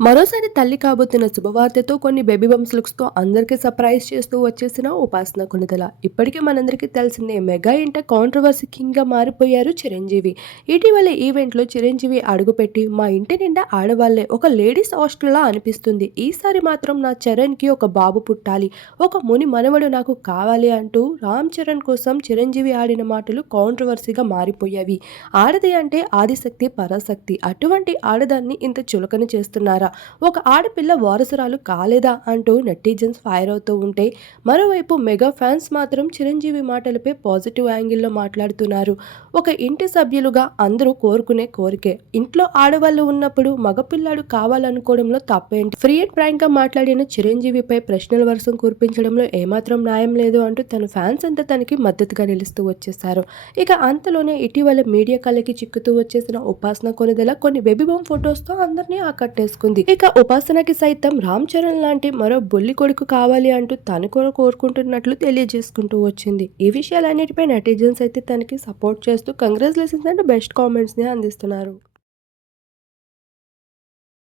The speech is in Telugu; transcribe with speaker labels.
Speaker 1: మరోసారి తల్లి కాబోతున్న శుభవార్తతో కొన్ని బేబీ బంప్స్ లుక్స్తో అందరికీ సర్ప్రైజ్ చేస్తూ వచ్చేసిన ఉపాసన కొనిదల. ఇప్పటికే మనందరికీ తెలిసిందే మెగా ఇంట కాంట్రవర్సీ కింగ్గా మారిపోయారు చిరంజీవి. ఇటీవల ఈవెంట్లో చిరంజీవి అడుగుపెట్టి మా ఇంటి నిండా ఆడవాళ్ళే ఒక లేడీస్ హాస్టల్లా అనిపిస్తుంది. ఈసారి మాత్రం నా చరణ్కి ఒక బాబు పుట్టాలి. ఒక ముని మనవడు నాకు కావాలి అంటూ రామ్ చరణ్ కోసం చిరంజీవి ఆడిన మాటలు కాంట్రవర్సీగా మారిపోయావి ఆడది అంటే ఆదిశక్తి పరాశక్తి. అటువంటి ఆడదాన్ని ఇంత చులకన చేస్తున్నారా? ఒక ఆడపిల్ల వారసురాలు కాలేదా అంటూ నెటిజన్స్ ఫైర్ అవుతూ ఉంటే మరోవైపు మెగా ఫ్యాన్స్ మాత్రం చిరంజీవి మాటలపై పాజిటివ్ యాంగిల్లో మాట్లాడుతున్నారు. ఒక ఇంటి సభ్యులుగా అందరూ కోరుకునే కోరికే. ఇంట్లో ఆడవాళ్ళు ఉన్నప్పుడు మగపిల్లాడు కావాలనుకోవడంలో తప్పేంటి? ఫ్రీ అండ్ ఫ్రాంక్గా మాట్లాడిన చిరంజీవిపై ప్రశ్నల వర్షం కురిపించడంలో ఏమాత్రం న్యాయం లేదు అంటూ తన ఫ్యాన్స్ అంతా తనకి మద్దతుగా నిలుస్తూ వచ్చేశారు. ఇక అంతలోనే ఇటీవల మీడియా కళ్ళకి చిక్కుతూ వచ్చేసిన ఉపాసన కొనిదెల కొన్ని బేబీ బొమ్మ ఫొటోస్తో అందరినీ ఆకట్టేసుకుంది. ఇక ఉపాసనకి సైతం రామ్ చరణ్ లాంటి మరో బొల్లి కొడుకు కావాలి అంటూ తను కూడా కోరుకుంటున్నట్లు తెలియజేసుకుంటూ వచ్చింది. ఈ విషయాలన్నిటిపై నెటిజన్స్ అయితే తనకి సపోర్ట్ చేస్తూ కంగ్రాచులేషన్స్ అండ్ బెస్ట్ కామెంట్స్ని అందిస్తున్నారు.